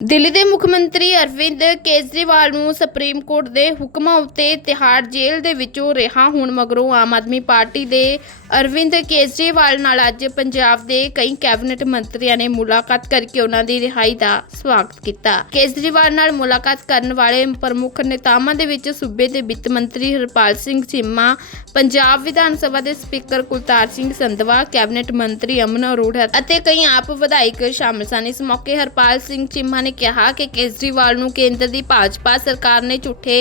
ਦਿੱਲੀ ਦੇ ਮੁੱਖ ਮੰਤਰੀ ਅਰਵਿੰਦ ਕੇਜਰੀਵਾਲ ਨੂੰ ਸੁਪਰੀਮ ਕੋਰਟ ਦੇ ਹੁਕਮਾਂ ਉੱਤੇ ਤਿਹਾੜ ਜੇਲ੍ਹ ਦੇ ਵਿੱਚੋਂ ਰਿਹਾ ਹੋਣ ਮਗਰੋਂ ਆਮ ਆਦਮੀ ਪਾਰਟੀ ਦੇ ਅਰਵਿੰਦ ਕੇਜਰੀਵਾਲ ਨਾਲ ਅੱਜ ਪੰਜਾਬ ਦੇ ਕਈ ਕੈਬਨਿਟ ਮੰਤਰੀਆਂ ਨੇ ਮੁਲਾਕਾਤ ਕਰਕੇ ਉਹਨਾਂ ਦੀ ਰਿਹਾਈ ਦਾ ਸਵਾਗਤ ਕੀਤਾ। ਕੇਜਰੀਵਾਲ ਨਾਲ ਮੁਲਾਕਾਤ ਕਰਨ ਵਾਲੇ ਪ੍ਰਮੁੱਖ ਨੇਤਾਵਾਂ ਦੇ ਵਿੱਚ ਸੂਬੇ ਦੇ ਵਿੱਤ ਮੰਤਰੀ ਹਰਪਾਲ ਸਿੰਘ ਚੀਮਾ, ਪੰਜਾਬ ਵਿਧਾਨ ਸਭਾ ਦੇ ਸਪੀਕਰ ਕੁਲਤਾਰ ਸਿੰਘ ਸੰਧਵਾ, ਕੈਬਨਿਟ ਮੰਤਰੀ ਅਮਨ ਅਰੋੜਾ ਅਤੇ ਕਈ ਆਪ ਵਿਧਾਇਕ ਸ਼ਾਮਲ ਸਨ। ਇਸ ਮੌਕੇ ਹਰਪਾਲ ਸਿੰਘ ਚੀਮਾ ਨੇ ਕਿਹਾ ਕਿ ਕੇਜਰੀਵਾਲ ਨੂੰ ਕੇਂਦਰ ਦੀ ਭਾਜਪਾ ਸਰਕਾਰ ਨੇ ਝੂਠੇ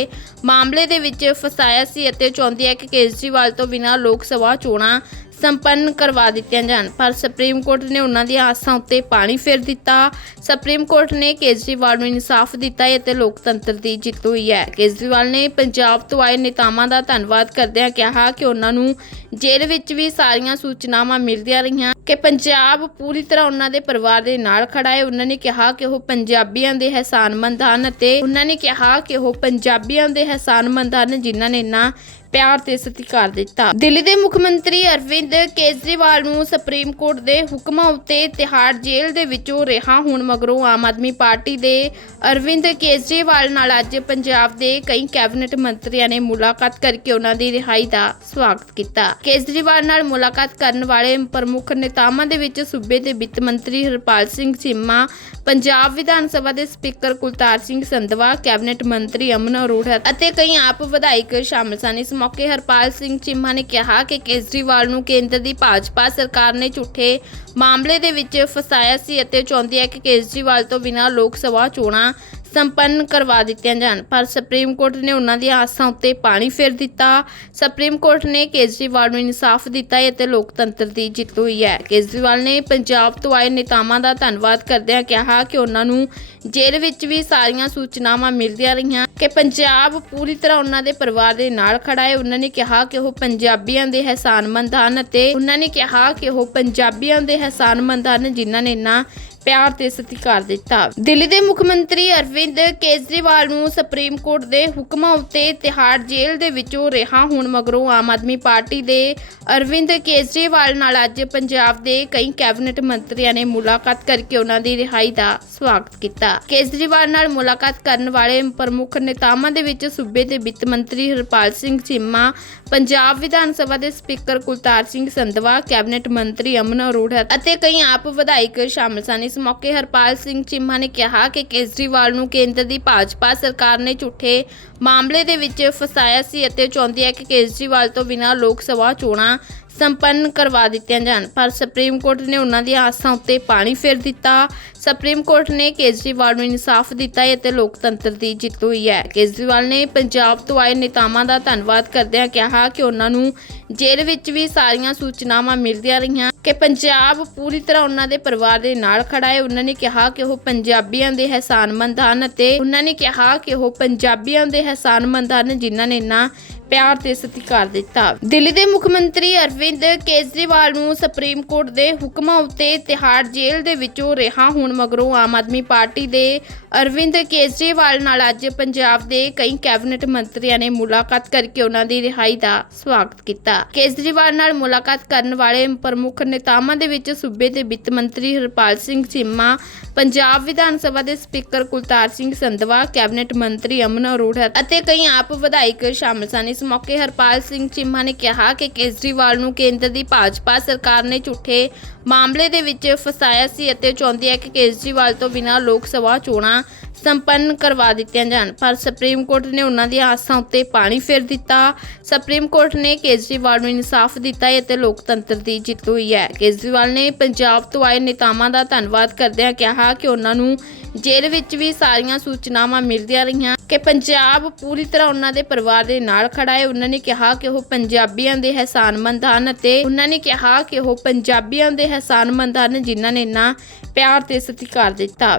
ਮਾਮਲੇ ਦੇ ਵਿੱਚ ਫਸਾਇਆ ਸੀ ਅਤੇ ਚਾਹੁੰਦੀ ਹੈ ਕਿ ਕੇਜਰੀਵਾਲ ਤੋਂ ਬਿਨਾਂ ਲੋਕ ਸਭਾ ਚੋਣਾਂ ਸੰਪੰਨ ਕਰਵਾ ਦਿੱਤੀਆਂ ਜਾਣ। ਪਰ ਸੁਪਰੀਮ ਕੋਰਟ ਨੇ ਉਹਨਾਂ ਦੀਆਂ ਆਸਾਂ ਉੱਤੇ ਪਾਣੀ ਫੇਰ ਦਿੱਤਾ। ਸੁਪਰੀਮ ਕੋਰਟ ਨੇ ਕੇਜਰੀਵਾਲ ਨੂੰ ਇਨਸਾਫ ਦਿੱਤਾ ਹੈ ਅਤੇ ਲੋਕਤੰਤਰ ਦੀ ਜਿੱਤ ਹੋਈ ਹੈ। ਕੇਜਰੀਵਾਲ ਨੇ ਪੰਜਾਬ ਤੋਂ ਆਏ ਨੇਤਾਵਾਂ ਦਾ ਧੰਨਵਾਦ ਕਰਦਿਆਂ ਕਿਹਾ ਕਿ ਉਹਨਾਂ ਨੂੰ ਜੇਲ੍ਹ ਵਿੱਚ ਵੀ ਸਾਰੀਆਂ ਸੂਚਨਾਵਾਂ ਮਿਲਦੀਆਂ ਰਹੀਆਂ। ਕਿ ਪੰਜਾਬ ਪੂਰੀ ਤਰ੍ਹਾਂ ਉਹਨਾਂ ਦੇ ਪਰਿਵਾਰ ਦੇ ਨਾਲ ਖੜਾ ਹੈ। ਉਹਨਾਂ ਨੇ ਕਿਹਾ ਕਿ ਉਹ ਪੰਜਾਬੀਆਂ ਦੇ ਹਸਾਨਮੰਦ ਹਨ ਅਤੇ ਉਹਨਾਂ ਨੇ ਕਿਹਾ ਕਿ ਉਹ ਪੰਜਾਬੀਆਂ ਦੇ ਹਸਾਨਮੰਦ ਹਨ ਜਿਨ੍ਹਾਂ ਨੇ ਇੰਨਾ ਪਿਆਰ ਤੇ ਸਤਿਕਾਰ ਦਿੱਤਾ। ਦਿੱਲੀ ਦੇ ਮੁੱਖ ਮੰਤਰੀ ਅਰਵਿੰਦ ਕੇਜਰੀਵਾਲ ਨੂੰ ਸੁਪਰੀਮ ਕੋਰਟ ਦੇ ਹੁਕਮਾਂ ਉੱਤੇ ਤਿਹਾੜ ਜੇਲ੍ਹ ਦੇ ਵਿੱਚੋਂ ਰਿਹਾ ਹੋਣ ਮਗਰੋਂ ਆਮ ਆਦਮੀ ਪਾਰਟੀ ਦੇ ਅਰਵਿੰਦ ਕੇਜਰੀਵਾਲ ਨਾਲ ਅੱਜ ਪੰਜਾਬ ਦੇ ਕਈ ਕੈਬਨਿਟ ਮੰਤਰੀਆਂ ਨੇ ਮੁਲਾਕਾਤ ਕਰਕੇ ਉਹਨਾਂ ਦੀ ਰਿਹਾਈ ਦਾ ਸਵਾਗਤ ਕੀਤਾ। ਕੇਜਰੀਵਾਲ ਨਾਲ ਮੁਲਾਕਾਤ ਕਰਨ ਵਾਲੇ ਪ੍ਰਮੁੱਖ ਨੇਤਾਵਾਂ ਦੇ ਵਿੱਚ ਸੂਬੇ ਦੇ ਵਿੱਤ ਮੰਤਰੀ ਹਰਪਾਲ ਸਿੰਘ ਚੀਮਾ, ਪੰਜਾਬ ਵਿਧਾਨ ਸਭਾ ਦੇ ਸਪੀਕਰ ਕੁਲਤਾਰ ਸਿੰਘ ਸੰਧਵਾ, ਕੈਬਨਿਟ ਮੰਤਰੀ ਅਮਨ ਅਰੋੜਾ ਅਤੇ ਕਈ ਆਪ ਵਿਧਾਇਕ ਸ਼ਾਮਲ ਸਨ। ਇਸ ਮੌਕੇ ਹਰਪਾਲ ਸਿੰਘ ਚੀਮਾ ਨੇ ਕਿਹਾ ਕਿ ਕੇਜਰੀਵਾਲ ਨੂੰ ਕੇਂਦਰ ਦੀ ਭਾਜਪਾ ਸਰਕਾਰ ਨੇ ਝੂਠੇ ਮਾਮਲੇ ਦੇ ਵਿੱਚ ਫਸਾਇਆ ਸੀ ਅਤੇ ਚਾਹੁੰਦੀ ਹੈ ਕਿ ਕੇਜਰੀਵਾਲ ਤੋਂ ਬਿਨਾਂ ਲੋਕ ਸਭਾ ਚੋਣਾਂ ਸੰਪੰਨ ਕਰਵਾ ਦਿੱਤੀਆਂ ਜਾਣ। ਪਰ ਸੁਪਰੀਮ ਕੋਰਟ ਨੇ ਉਹਨਾਂ ਦੀਆਂ ਆਸਾਂ ਉੱਤੇ ਪਾਣੀ ਫੇਰ ਦਿੱਤਾ। ਸੁਪਰੀਮ ਕੋਰਟ ਨੇ ਕੇਜਰੀਵਾਲ ਨੂੰ ਇਨਸਾਫ ਦਿੱਤਾ ਹੈ ਅਤੇ ਲੋਕਤੰਤਰ ਦੀ ਜਿੱਤ ਹੋਈ ਹੈ। ਕੇਜਰੀਵਾਲ ਨੇ ਪੰਜਾਬ ਤੋਂ ਆਏ ਨੇਤਾਵਾਂ ਦਾ ਧੰਨਵਾਦ ਕਰਦਿਆਂ ਕਿਹਾ ਕਿ ਉਹਨਾਂ ਨੂੰ ਜੇਲ੍ਹ ਵਿੱਚ ਵੀ ਸਾਰੀਆਂ ਸੂਚਨਾਵਾਂ ਮਿਲਦੀਆਂ ਰਹੀਆਂ। ਕਿ ਪੰਜਾਬ ਪੂਰੀ ਤਰ੍ਹਾਂ ਉਹਨਾਂ ਦੇ ਪਰਿਵਾਰ ਦੇ ਨਾਲ ਖੜਾ ਹੈ। ਉਹਨਾਂ ਨੇ ਕਿਹਾ ਕਿ ਉਹ ਪੰਜਾਬੀਆਂ ਦੇ ਹਸਾਨਮੰਦ ਹਨ ਅਤੇ ਉਹਨਾਂ ਨੇ ਕਿਹਾ ਕਿ ਉਹ ਪੰਜਾਬੀਆਂ ਦੇ ਹਸਾਨਮੰਦ ਹਨ ਜਿਨ੍ਹਾਂ ਨੇ ਇੰਨਾ ਪਿਆਰ ਤੇ ਸਤਿਕਾਰ ਦਿੱਤਾ। ਦਿੱਲੀ ਦੇ ਮੁੱਖ ਮੰਤਰੀ ਅਰਵਿੰਦ ਕੇਜਰੀਵਾਲ ਨੂੰ ਸੁਪਰੀਮ ਕੋਰਟ ਦੇ ਹੁਕਮਾਂ ਉੱਤੇ ਤਿਹਾੜ ਜੇਲ੍ਹ ਦੇ ਵਿੱਚੋਂ ਰਿਹਾ ਹੋਣ ਮਗਰੋਂ ਆਮ ਆਦਮੀ ਪਾਰਟੀ ਦੇ ਅਰਵਿੰਦ ਕੇਜਰੀਵਾਲ ਨਾਲ ਅੱਜ ਪੰਜਾਬ ਦੇ ਕਈ ਕੈਬਨਿਟ ਮੰਤਰੀਆਂ ਨੇ ਮੁਲਾਕਾਤ ਕਰਕੇ ਉਹਨਾਂ ਦੀ ਰਿਹਾਈ ਦਾ ਸਵਾਗਤ ਕੀਤਾ। ਕੇਜਰੀਵਾਲ ਨਾਲ ਮੁਲਾਕਾਤ ਕਰਨ ਵਾਲੇ ਪ੍ਰਮੁੱਖ ਨੇਤਾਵਾਂ ਦੇ ਵਿੱਚ ਸੂਬੇ ਦੇ ਵਿੱਤ ਮੰਤਰੀ ਹਰਪਾਲ ਸਿੰਘ ਚੀਮਾ, ਪੰਜਾਬ ਵਿਧਾਨ ਸਭਾ ਦੇ ਸਪੀਕਰ ਕੁਲਤਾਰ ਸਿੰਘ ਸੰਧਵਾ, ਕੈਬਨਿਟ ਮੰਤਰੀ ਅਮਨ ਅਰੋੜਾ ਅਤੇ ਕਈ ਆਪ ਵਿਧਾਇਕ ਸ਼ਾਮਲ ਸਨ। ਇਸ ਮੌਕੇ ਹਰਪਾਲ ਸਿੰਘ ਚੀਮਾ ਨੇ ਕਿਹਾ ਕਿ ਕੇਜਰੀਵਾਲ ਨੂੰ ਕੇਂਦਰ ਦੀ ਭਾਜਪਾ ਸਰਕਾਰ ਨੇ ਝੂਠੇ ਮਾਮਲੇ ਦੇ ਵਿੱਚ ਫਸਾਇਆ ਸੀ ਅਤੇ ਚਾਹੁੰਦੀ ਹੈ ਕਿ ਕੇਜਰੀਵਾਲ ਤੋਂ ਬਿਨਾਂ ਲੋਕ ਸਭਾ ਚੋਣਾਂ ਸੰਪੰਨ ਕਰਵਾ ਦਿੱਤੀਆਂ ਜਾਣ। ਪਰ ਸੁਪਰੀਮ ਕੋਰਟ ਨੇ ਉਹਨਾਂ ਦੀਆਂ ਆਸਾਂ ਉੱਤੇ ਪਾਣੀ ਫੇਰ ਦਿੱਤਾ। ਸੁਪਰੀਮ ਕੋਰਟ ਨੇ ਕੇਜਰੀਵਾਲ ਨੂੰ ਇਨਸਾਫ ਦਿੱਤਾ ਹੈ ਅਤੇ ਲੋਕਤੰਤਰ ਦੀ ਜਿੱਤ ਹੋਈ ਹੈ। ਕੇਜਰੀਵਾਲ ਨੇ ਪੰਜਾਬ ਤੋਂ ਆਏ ਨੇਤਾਵਾਂ ਦਾ ਧੰਨਵਾਦ ਕਰਦਿਆਂ ਕਿਹਾ ਕਿ ਉਹਨਾਂ ਨੂੰ ਜੇਲ੍ਹ ਵਿੱਚ ਵੀ ਸਾਰੀਆਂ ਸੂਚਨਾਵਾਂ ਮਿਲਦੀਆਂ ਰਹੀਆਂ। ਕਿ ਪੰਜਾਬ ਪੂਰੀ ਤਰ੍ਹਾਂ ਉਹਨਾਂ ਦੇ ਪਰਿਵਾਰ ਦੇ ਨਾਲ ਖੜਾ ਹੈ। ਉਹਨਾਂ ਨੇ ਕਿਹਾ ਕਿ ਉਹ ਪੰਜਾਬੀਆਂ ਦੇ ਹਸਾਨਮੰਦ ਹਨ ਅਤੇ ਉਹਨਾਂ ਨੇ ਕਿਹਾ ਕਿ ਉਹ ਪੰਜਾਬੀਆਂ ਦੇ ਹਸਾਨਮੰਦ ਹਨ ਜਿਨ੍ਹਾਂ ਨੇ ਇੰਨਾ ਪਿਆਰ ਤੇ ਸਤਿਕਾਰ ਦਿੱਤਾ। ਦਿੱਲੀ ਦੇ ਮੁੱਖ ਮੰਤਰੀ ਅਰਵਿੰਦ ਕੇਜਰੀਵਾਲ ਨੂੰ ਸੁਪਰੀਮ ਕੋਰਟ ਦੇ ਹੁਕਮਾਂ ਉੱਤੇ ਤਿਹਾੜ ਜੇਲ੍ਹ ਦੇ ਵਿੱਚੋਂ ਰਿਹਾ ਹੋਣ ਮਗਰੋਂ ਆਮ ਆਦਮੀ ਪਾਰਟੀ ਦੇ ਅਰਵਿੰਦ ਕੇਜਰੀਵਾਲ ਨਾਲ ਅੱਜ ਪੰਜਾਬ ਦੇ ਕਈ ਕੈਬਨਿਟ ਮੰਤਰੀਆਂ ਨੇ ਮੁਲਾਕਾਤ ਕਰਕੇ ਉਹਨਾਂ ਦੀ ਰਿਹਾਈ ਦਾ ਸਵਾਗਤ ਕੀਤਾ। ਕੇਜਰੀਵਾਲ ਨਾਲ ਮੁਲਾਕਾਤ ਕਰਨ ਵਾਲੇ ਪ੍ਰਮੁੱਖ ਨੇਤਾਵਾਂ ਦੇ ਵਿੱਚ ਸੂਬੇ ਦੇ ਵਿੱਤ ਮੰਤਰੀ ਹਰਪਾਲ ਸਿੰਘ ਚੀਮਾ, ਪੰਜਾਬ ਵਿਧਾਨ ਸਭਾ ਦੇ ਸਪੀਕਰ ਕੁਲਤਾਰ ਸਿੰਘ ਸੰਧਵਾ, ਕੈਬਨਿਟ ਮੰਤਰੀ ਅਮਨ ਅਰੋੜਾ ਅਤੇ ਕਈ ਆਪ ਵਿਧਾਇਕ ਸ਼ਾਮਲ ਸਨ। ਇਸ ਮੌਕੇ ਹਰਪਾਲ ਸਿੰਘ ਚੀਮਾ ਨੇ ਕਿਹਾ ਕਿ ਕੇਜਰੀਵਾਲ ਨੂੰ ਕੇਂਦਰ ਦੀ ਭਾਜਪਾ ਸਰਕਾਰ ਨੇ ਝੂਠੇ ਮਾਮਲੇ ਦੇ ਵਿੱਚ ਫਸਾਇਆ ਸੀ ਅਤੇ ਚਾਹੁੰਦੀ ਹੈ ਕਿ ਕੇਜਰੀਵਾਲ ਤੋਂ ਬਿਨਾਂ ਲੋਕ ਸਭਾ ਚੋਣਾਂ ਸੰਪੰਨ ਕਰਵਾ ਦਿੱਤੀਆਂ ਜਾਣ। ਪਰ ਸੁਪਰੀਮ ਕੋਰਟ ਨੇ ਉਹਨਾਂ ਦੀਆਂ ਆਸਾਂ ਉੱਤੇ ਪਾਣੀ ਫੇਰ ਦਿੱਤਾ। ਸੁਪਰੀਮ ਕੋਰਟ ਨੇ ਕੇਜਰੀਵਾਲ ਨੂੰ ਇਨਸਾਫ ਦਿੱਤਾ ਹੈ ਅਤੇ ਲੋਕਤੰਤਰ ਦੀ ਜਿੱਤ ਹੋਈ ਹੈ। ਕੇਜਰੀਵਾਲ ਨੇ ਪੰਜਾਬ ਤੋਂ ਆਏ ਨੇਤਾਵਾਂ ਦਾ ਧੰਨਵਾਦ ਕਰਦਿਆਂ ਕਿਹਾ ਕਿ ਉਹਨਾਂ ਨੂੰ ਜੇਲ੍ਹ ਵਿੱਚ ਵੀ ਸਾਰੀਆਂ ਸੂਚਨਾਵਾਂ ਮਿਲਦੀਆਂ ਰਹੀਆਂ। ਕਿ ਪੰਜਾਬ ਪੂਰੀ ਤਰ੍ਹਾਂ ਉਹਨਾਂ ਦੇ ਪਰਿਵਾਰ ਦੇ ਨਾਲ ਖੜਾ ਹੈ। ਉਹਨਾਂ ਨੇ ਕਿਹਾ ਕਿ ਉਹ ਪੰਜਾਬੀਆਂ ਦੇ ਹਸਾਨਮੰਦ ਹਨ ਅਤੇ ਉਹਨਾਂ ਨੇ ਕਿਹਾ ਕਿ ਉਹ ਪੰਜਾਬੀਆਂ ਦੇ ਹਸਾਨਮੰਦ ਹਨ ਜਿਨ੍ਹਾਂ ਨੇ ਇੰਨਾ ਪਿਆਰ ਤੇ ਸਤਿਕਾਰ ਦਿੱਤਾ।